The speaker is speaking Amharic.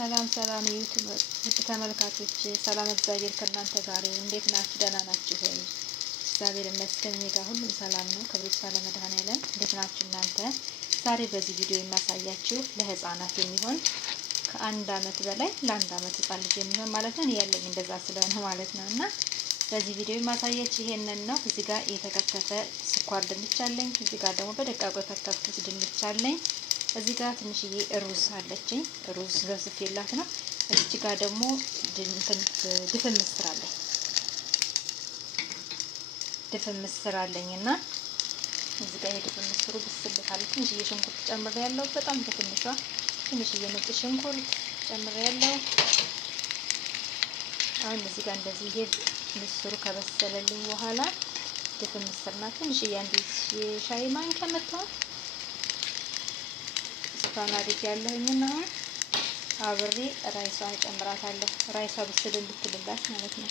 ሰላም ሰላም ዩቲዩብ ውድ ተመልካቾች፣ ሰላም እግዚአብሔር ከእናንተ ጋር ይሁን። እንዴት ናችሁ? ደህና ናችሁ ወይ? እግዚአብሔር ይመስገን እኔ ጋር ሁሉም ሰላም ነው። ክብሩ ይስፋ ለመድኃኔዓለም። እንዴት ናችሁ እናንተ? ዛሬ በዚህ ቪዲዮ የማሳያችሁ ለህፃናት የሚሆን ከአንድ አመት በላይ ለአንድ አመት ህፃን ልጅ የሚሆን ማለት ነው ያለኝ እንደዛ ስለሆነ ማለት ነው። እና በዚህ ቪዲዮ የማሳያችሁ ይሄንን ነው። እዚህ ጋር የተከተፈ ስኳር ድንች አለኝ። እዚህ ጋር ደግሞ በደቃቁ የተከተፉት ድንች አለኝ። እዚህ ጋር ትንሽዬ ሩዝ አለችኝ። ሩዝ ዘፍዝፌላት ነው። እዚህ ጋር ደግሞ ድፍን ምስር አለኝ። ድፍን ምስር አለኝና እዚህ ጋር የድፍን ምስሩ ብስል ካለ ትንሽዬ ሽንኩርት ጨምሬያለሁ። በጣም በትንሿ ትንሽዬ ነጭ ሽንኩርት ጨምሬያለሁ። አሁን እዚህ ጋር እንደዚህ ይሄ ምስሩ ከበሰለልኝ በኋላ ድፍን ምስርና ትንሽዬ አንድ የሻይ ማንኪያ መጥቷል ስኳር አድርጌያለሁኝና አብሬ ራይሷን ጨምራታለሁ። ራይሷ ብስል እንድትልላት ማለት ነው።